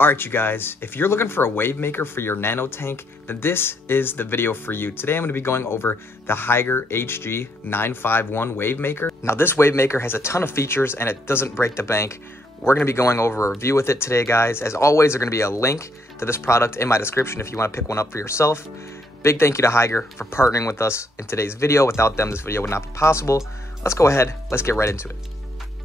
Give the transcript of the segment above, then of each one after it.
Alright you guys, if you're looking for a wave maker for your Nano tank, then this is the video for you. Today I'm going to be going over the Hygger HG951 wave maker. Now this wave maker has a ton of features and it doesn't break the bank. We're going to be going over a review with it today guys. As always, there's going to be a link to this product in my description if you want to pick one up for yourself. Big thank you to Hygger for partnering with us in today's video. Without them, this video would not be possible. Let's go ahead, let's get right into it.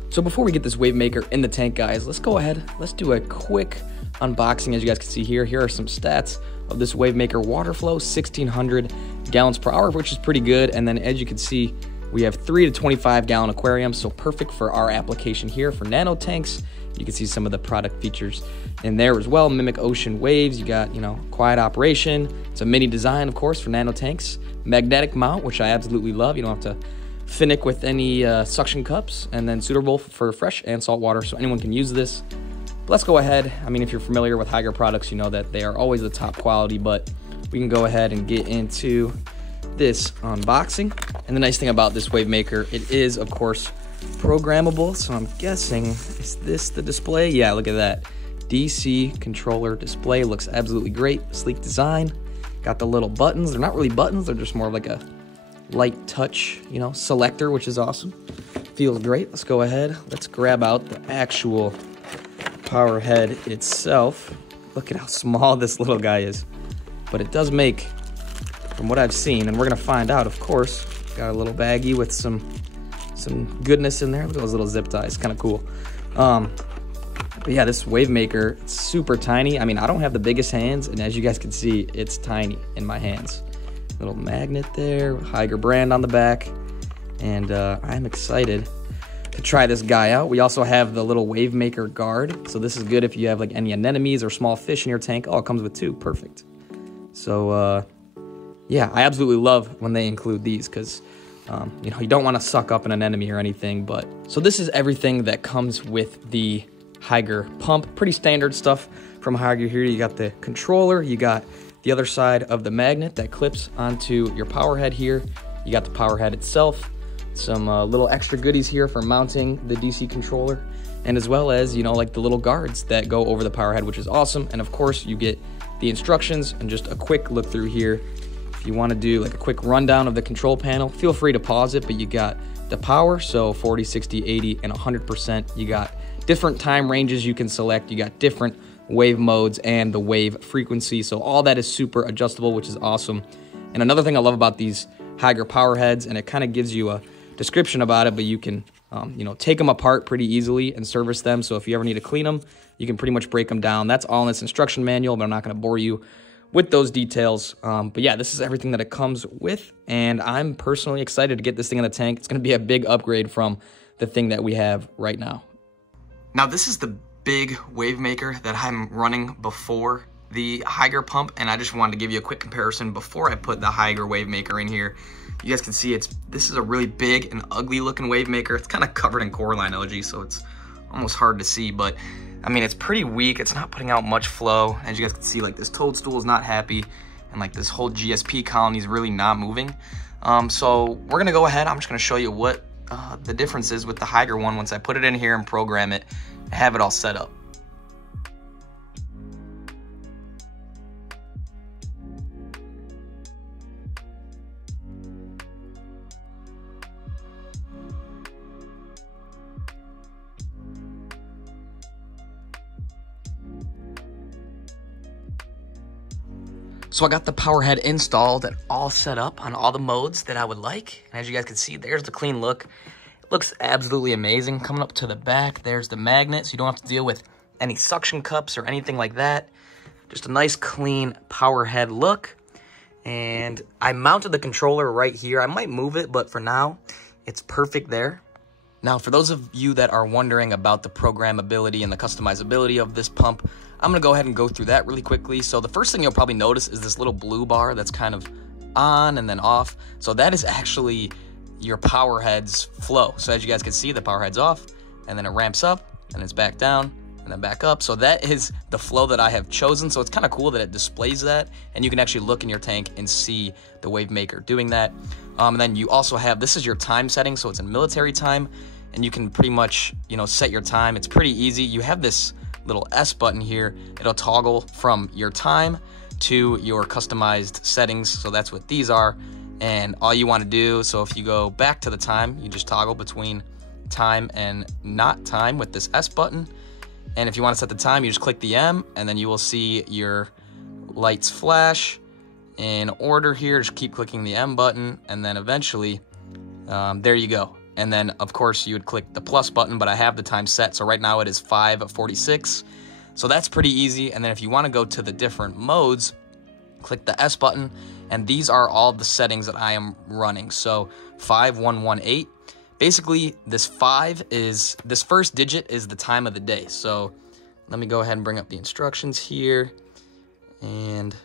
So before we get this wave maker in the tank guys, let's go ahead, let's do a quick unboxing. As you guys can see here are some stats of this wave maker. Water flow 1600 gallons per hour, which is pretty good. And then as you can see, we have 3 to 25 gallon aquariums, so perfect for our application here for nano tanks. You can see some of the product features in there as well. Mimic ocean waves. You got, quiet operation. It's a mini design, of course, for nano tanks. Magnetic mount, which I absolutely love. You don't have to finick with any suction cups. And then suitable for fresh and salt water, so anyone can use this. Let's go ahead. I mean, if you're familiar with Hygger products, you know that they are always the top quality, but we can go ahead and get into this unboxing. And the nice thing about this wave maker, it is, of course, programmable. So I'm guessing, is this the display? Yeah, look at that. DC controller display. Looks absolutely great. Sleek design. Got the little buttons. They're not really buttons. They're just more of like a light touch, selector, which is awesome. Feels great. Let's go ahead. Let's grab out the actual power head itself. Look at how small this little guy is, but it does make, from what I've seen, and we're gonna find out, of course. Got a little baggie with some goodness in there. Look at those little zip ties, kind of cool. But yeah, this wave maker, it's super tiny. I mean, I don't have the biggest hands, and as you guys can see, it's tiny in my hands. Little magnet there, Hygger brand on the back, and I'm excited to try this guy out. We also have the little wave maker guard, so this is good if you have like any anemones or small fish in your tank. Oh, it comes with 2, perfect. So yeah, I absolutely love when they include these because you don't want to suck up an anemone or anything. But so this is everything that comes with the Hygger pump. Pretty standard stuff from Hygger here. You got the controller, you got the other side of the magnet that clips onto your power head here. You got the power head itself. Some little extra goodies here for mounting the DC controller, and as well as, like the little guards that go over the power head, which is awesome. And of course, you get the instructions and just a quick look through here. If you want to do like a quick rundown of the control panel, feel free to pause it, but you got the power, so 40, 60, 80, and 100%. You got different time ranges you can select. You got different wave modes and the wave frequency. So all that is super adjustable, which is awesome. And another thing I love about these Hygger power heads, and it kind of gives you a description about it, but you can take them apart pretty easily and service them. So if you ever need to clean them, you can pretty much break them down. That's all in this instruction manual, but I'm not going to bore you with those details. But yeah, this is everything that it comes with, and I'm personally excited to get this thing in the tank. It's going to be a big upgrade from the thing that we have right now. Now this is the big wave maker that I'm running before the Hygger pump, and I just wanted to give you a quick comparison before I put the Hygger wave maker in here. You guys can see this is a really big and ugly looking wave maker. It's kind of covered in coralline algae, so it's almost hard to see, but I mean, it's pretty weak. It's not putting out much flow. As you guys can see, like this toadstool is not happy, and like this whole GSP colony is really not moving. So we're gonna go ahead. I'm just gonna show you what the difference is with the Hygger one once I put it in here and program it and have it all set up. So I got the power head installed and all set up on all the modes that I would like. And as you guys can see, there's the clean look. It looks absolutely amazing. Coming up to the back, there's the magnet, so you don't have to deal with any suction cups or anything like that. Just a nice, clean power head look. And I mounted the controller right here. I might move it, but for now, it's perfect there. Now, for those of you that are wondering about the programmability and the customizability of this pump, I'm going to go ahead and go through that really quickly. So the first thing you'll probably notice is this little blue bar that's kind of on and then off. So that is actually your power head's flow. So as you guys can see, the power head's off, and then it ramps up, and it's back down, and then back up. So that is the flow that I have chosen. So it's kind of cool that it displays that, and you can actually look in your tank and see the wave maker doing that. And then you also have, this is your time setting, so it's in military time, and you can pretty much, set your time. It's pretty easy. You have this little S button here, it'll toggle from your time to your customized settings. So that's what these are. And all you want to do, so if you go back to the time, you just toggle between time and not time with this S button. And if you want to set the time, you just click the M, and then you will see your lights flash in order here. Just keep clicking the M button, and then eventually, there you go. And then, of course, you would click the plus button, but I have the time set, so right now it is 5:46. So that's pretty easy. And then if you want to go to the different modes, click the S button, and these are all the settings that I am running. So 5118. Basically, this first digit is the time of the day. So let me go ahead and bring up the instructions here. And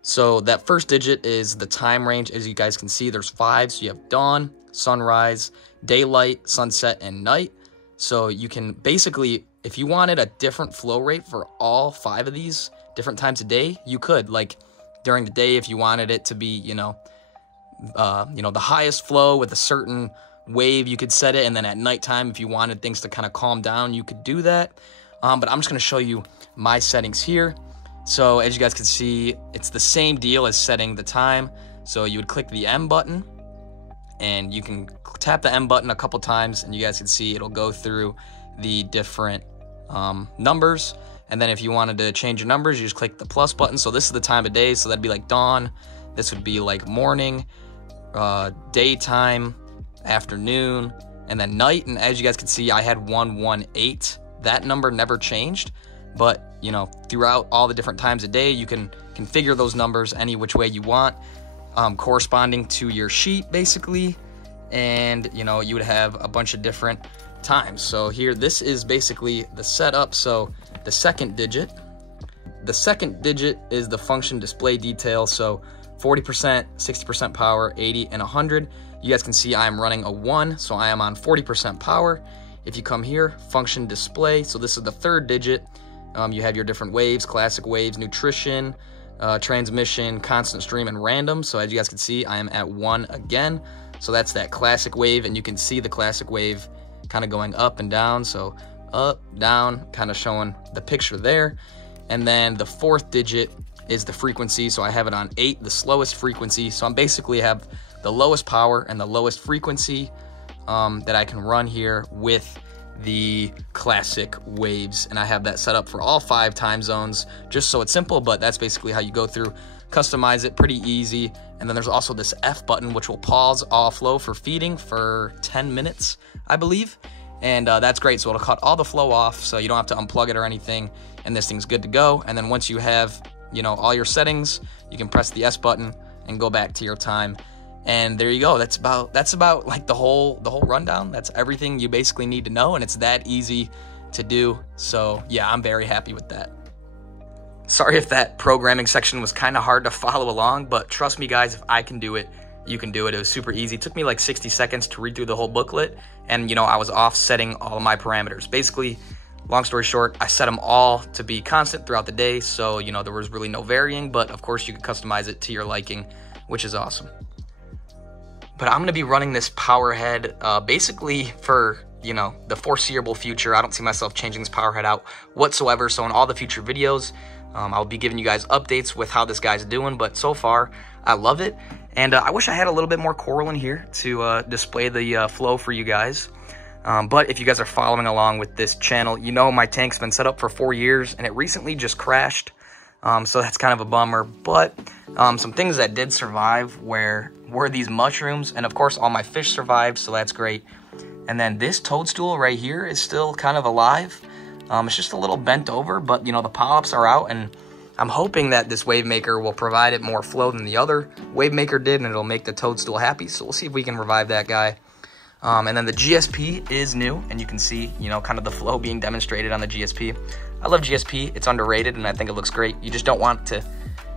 so that first digit is the time range. As you guys can see, there's 5. So you have dawn, sunrise, daylight, sunset, and night. So you can basically, if you wanted a different flow rate for all 5 of these different times a day, you could. Like during the day, if you wanted it to be, the highest flow with a certain wave, you could set it. And then at nighttime, if you wanted things to kind of calm down, you could do that. But I'm just going to show you my settings here. So as you guys can see, it's the same deal as setting the time. So you would click the M button, and you can tap the M button a couple times, and you guys can see it'll go through the different numbers. And then if you wanted to change your numbers, you just click the plus button. So this is the time of day, so that'd be like dawn. This would be like morning, daytime, afternoon, and then night. And as you guys can see, I had 118. That number never changed, but throughout all the different times a day, you can configure those numbers any which way you want, corresponding to your sheet basically. And you would have a bunch of different times. So here, this is basically the setup. So the second digit is the function display detail. So 40%, 60% power, 80, and 100. You guys can see I'm running a 1, so I am on 40% power. If you come here, function display, so this is the third digit. You have your different waves, classic waves, nutrition, transmission, constant stream, and random. So as you guys can see, I am at 1 again. So that's that classic wave, and you can see the classic wave kind of going up and down. So up, down, kind of showing the picture there. And then the fourth digit is the frequency. So I have it on 8, the slowest frequency. So I'm basically have the lowest power and the lowest frequency that I can run here with the classic waves. And I have that set up for all 5 time zones, just so it's simple, but that's basically how you go through, customize it, pretty easy. And then there's also this F button, which will pause all flow for feeding for 10 minutes, I believe. And that's great. So it'll cut all the flow off, so you don't have to unplug it or anything, and this thing's good to go. And then once you have all your settings, you can press the S button and go back to your time. And there you go. That's about like the whole rundown. That's everything you basically need to know, and it's that easy to do. So yeah, I'm very happy with that. Sorry if that programming section was kind of hard to follow along, but trust me guys, if I can do it, you can do it. It was super easy. It took me like 60 seconds to read through the whole booklet, and I was offsetting all of my parameters. Basically, long story short, I set them all to be constant throughout the day, so there was really no varying, but of course you could customize it to your liking, which is awesome. But I'm going to be running this power head basically for, the foreseeable future. I don't see myself changing this power head out whatsoever. So in all the future videos, I'll be giving you guys updates with how this guy's doing. But so far, I love it. And I wish I had a little bit more coral in here to display the flow for you guys. But if you guys are following along with this channel, my tank's been set up for 4 years, and it recently just crashed. So that's kind of a bummer. But some things that did survive were these mushrooms, and of course all my fish survived, so that's great. And then this toadstool right here is still kind of alive. It's just a little bent over, but the polyps are out, and I'm hoping that this wave maker will provide it more flow than the other wave maker did, and it'll make the toadstool happy. So we'll see if we can revive that guy. And then the GSP is new, and you can see, kind of the flow being demonstrated on the GSP. I love GSP. It's underrated, and I think it looks great. You just don't want to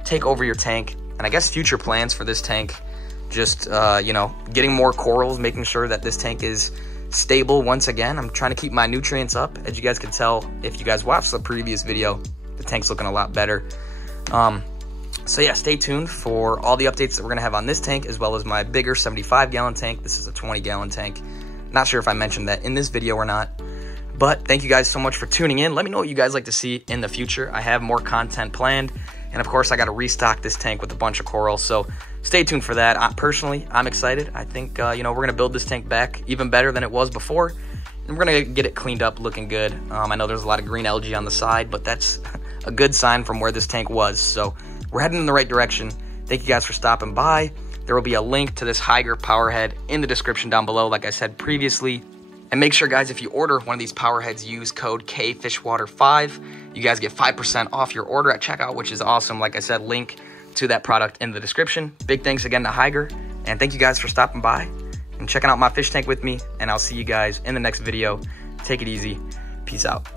take over your tank. And I guess future plans for this tank, just, getting more corals, making sure that this tank is stable once again. I'm trying to keep my nutrients up. As you guys can tell, if you guys watched the previous video, the tank's looking a lot better. So yeah, stay tuned for all the updates that we're going to have on this tank, as well as my bigger 75-gallon tank. This is a 20-gallon tank. Not sure if I mentioned that in this video or not. But thank you guys so much for tuning in. Let me know what you guys like to see in the future. I have more content planned. And of course, I got to restock this tank with a bunch of coral. So stay tuned for that. Personally, I'm excited. I think, we're going to build this tank back even better than it was before. And we're going to get it cleaned up, looking good. I know there's a lot of green algae on the side, but that's a good sign from where this tank was. So we're heading in the right direction. Thank you guys for stopping by. There will be a link to this Hygger power head in the description down below, like I said previously. And make sure, guys, if you order one of these power heads, use code KFishwater5. You guys get 5% off your order at checkout, which is awesome. Like I said, link to that product in the description. Big thanks again to Hygger. And thank you guys for stopping by and checking out my fish tank with me. And I'll see you guys in the next video. Take it easy. Peace out.